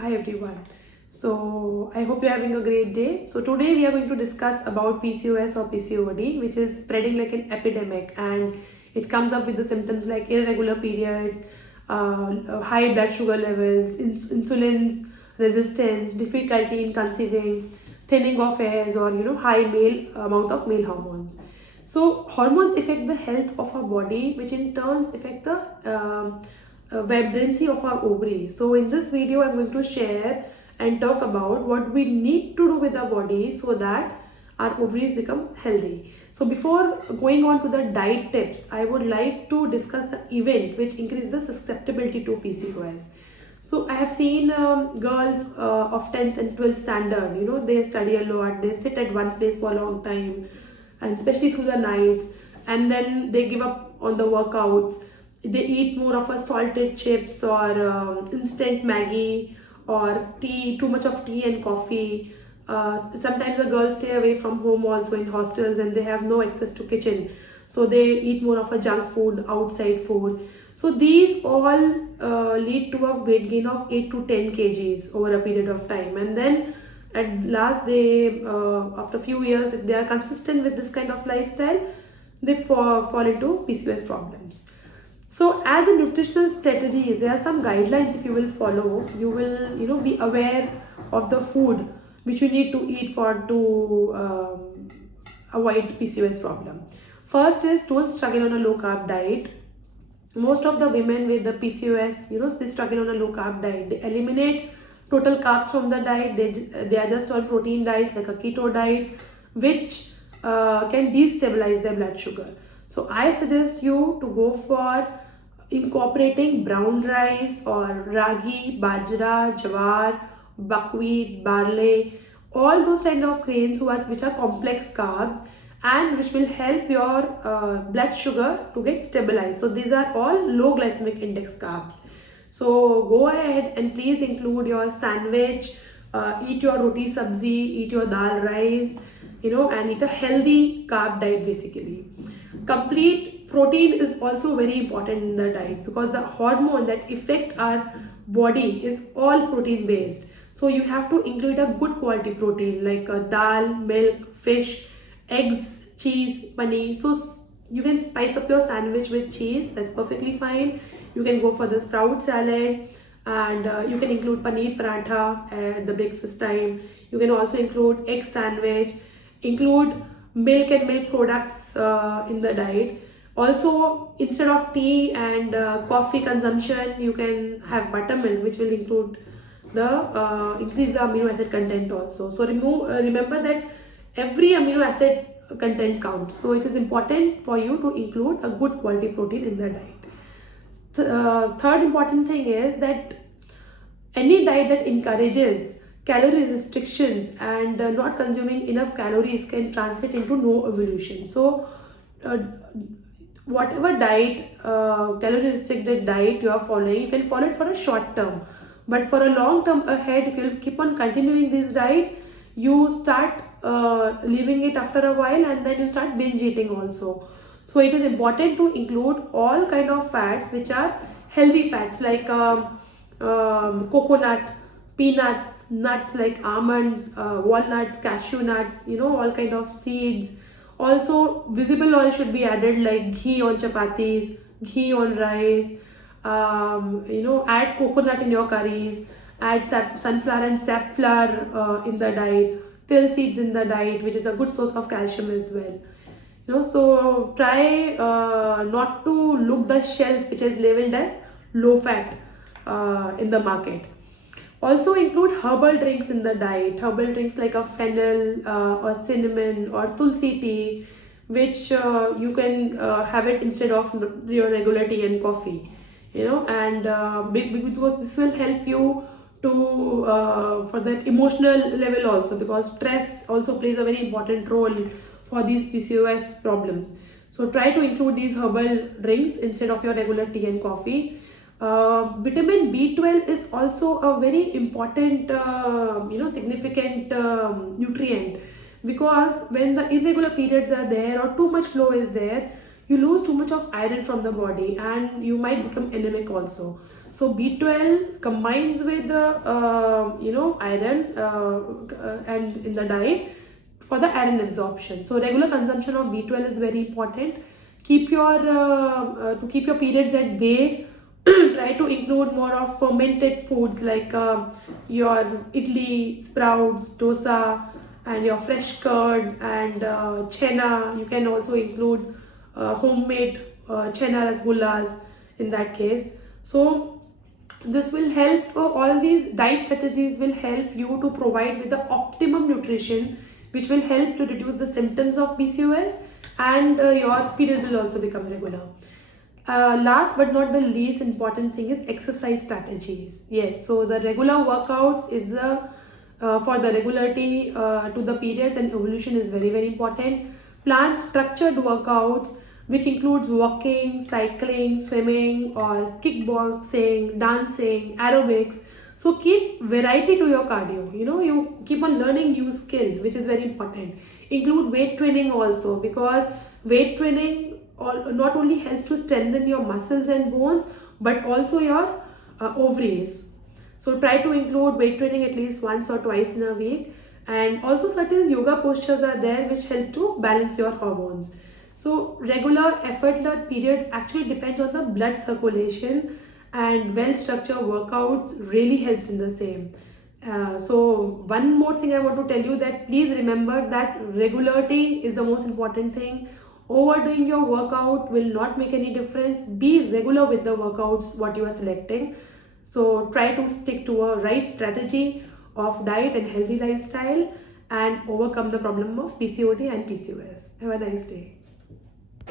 Hi everyone. So I hope you're having a great day. So today we are going to discuss about PCOS or PCOD, which is spreading like an epidemic, and it comes up with the symptoms like irregular periods, high blood sugar levels, insulin resistance, difficulty in conceiving, thinning of hairs, or high male amount of male hormones. So hormones affect the health of our body, which in turns affect the vibrancy of our ovary. So in this video, I'm going to share and talk about what we need to do with our body so that our ovaries become healthy. So before going on to the diet tips, I would like to discuss the event which increases the susceptibility to PCOS. So I have seen girls of 10th and 12th standard, they study a lot, they sit at one place for a long time, and especially through the nights, and then they give up on the workouts. They eat more of a salted chips or instant Maggie or tea, too much of tea and coffee. Sometimes the girls stay away from home also in hostels, and they have no access to kitchen, so they eat more of a junk food, outside food. So these all lead to a weight gain of 8 to 10 kgs over a period of time, and then at last they after a few years, if they are consistent with this kind of lifestyle, they fall into PCOS problems. So as a nutritional strategies, there are some guidelines. If you will follow, you will be aware of the food which you need to eat for to avoid PCOS problem. First is, don't struggle on a low carb diet. Most of the women with the PCOS, they struggle on a low carb diet. They eliminate total carbs from the diet. They are just on protein diets like a keto diet, which can destabilize their blood sugar. So I suggest you to go for incorporating brown rice or ragi, bajra, jawar, buckwheat, barley, all those kind of grains which are complex carbs and which will help your blood sugar to get stabilized. So these are all low glycemic index carbs. So go ahead and please include your sandwich, eat your roti sabzi, eat your dal rice, and eat a healthy carb diet basically. Complete protein is also very important in the diet, because the hormone that affect our body is all protein based. So you have to include a good quality protein like dal, milk, fish, eggs, cheese, paneer. So you can spice up your sandwich with cheese, that's perfectly fine. You can go for the sprout salad, and you can include paneer paratha at the breakfast time. You can also include egg sandwich, include milk and milk products in the diet. Also, instead of tea and coffee consumption, you can have buttermilk, which will include the increase the amino acid content also. So remember that every amino acid content counts. So it is important for you to include a good quality protein in the diet. Third important thing is that any diet that encourages calorie restrictions and not consuming enough calories can translate into no evolution. So uh, whatever diet, calorie restricted diet you are following, you can follow it for a short term, but for a long term ahead, if you keep on continuing these diets, you start leaving it after a while, and then you start binge eating also. So it is important to include all kind of fats which are healthy fats like coconut, peanuts, nuts like almonds, walnuts, cashew nuts, all kind of seeds. Also visible oil should be added like ghee on chapatis, ghee on rice. Add coconut in your curries, add sunflower and safflower in the diet, till seeds in the diet, which is a good source of calcium as well. So try not to look the shelf which is labeled as low fat in the market. Also include herbal drinks in the diet, herbal drinks like a fennel or cinnamon or tulsi tea, which you can have it instead of your regular tea and coffee. And because this will help you to for that emotional level also, because stress also plays a very important role for these PCOS problems. So try to include these herbal drinks instead of your regular tea and coffee. Vitamin B12 is also a very important, significant nutrient, because when the irregular periods are there or too much flow is there, you lose too much of iron from the body and you might become anemic also. So B12 combines with the iron and in the diet for the iron absorption. So regular consumption of B12 is very important. Keep your to keep your periods at bay. Try to include more of fermented foods like your idli, sprouts, dosa, and your fresh curd and chena. You can also include homemade chena rasgullas in that case. So this will help, all these diet strategies will help you to provide with the optimum nutrition, which will help to reduce the symptoms of PCOS, and your period will also become regular. Last but not the least important thing is exercise strategies. Yes, so the regular workouts is the for the regularity to the periods and ovulation is very very important. Plan structured workouts which includes walking, cycling, swimming, or kickboxing, dancing, aerobics. So keep variety to your cardio. You keep on learning new skill, which is very important. Include weight training also, because weight training not only helps to strengthen your muscles and bones but also your ovaries. So try to include weight training at least once or twice in a week, and also certain yoga postures are there which help to balance your hormones. So regular effort-led periods actually depends on the blood circulation, and well-structured workouts really helps in the same. So one more thing I want to tell you, that please remember that regularity is the most important thing. Overdoing your workout will not make any difference. Be regular with the workouts what you are selecting. So try to stick to a right strategy of diet and healthy lifestyle and overcome the problem of PCOD and PCOS. Have a nice day.